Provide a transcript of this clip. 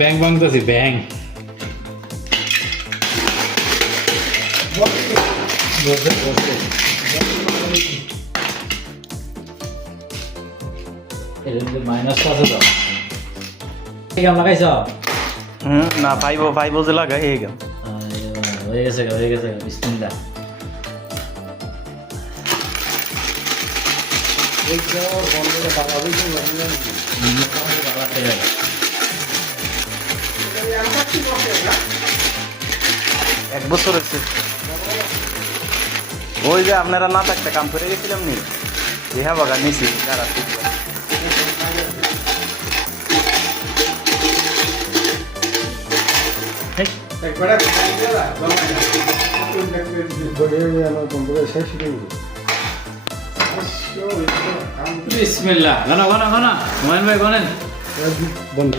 ব্যাং ভাঙতেছি ব্যাং। Minus আছে তো কেমন লাগাইছ? না ফাইভ যে লাগাই হয়ে গেল। হয়ে গেছে বিসমিল্লাহ। এক বছর হয়েছে ওই যে আপনারা না থাকতে কাম করে গেছিলাম নি রেহা বাগান নিয়েছি যারা বিসমিল্লাহ। গানা হুমায়ুন ভাই গনেন। বন্ধ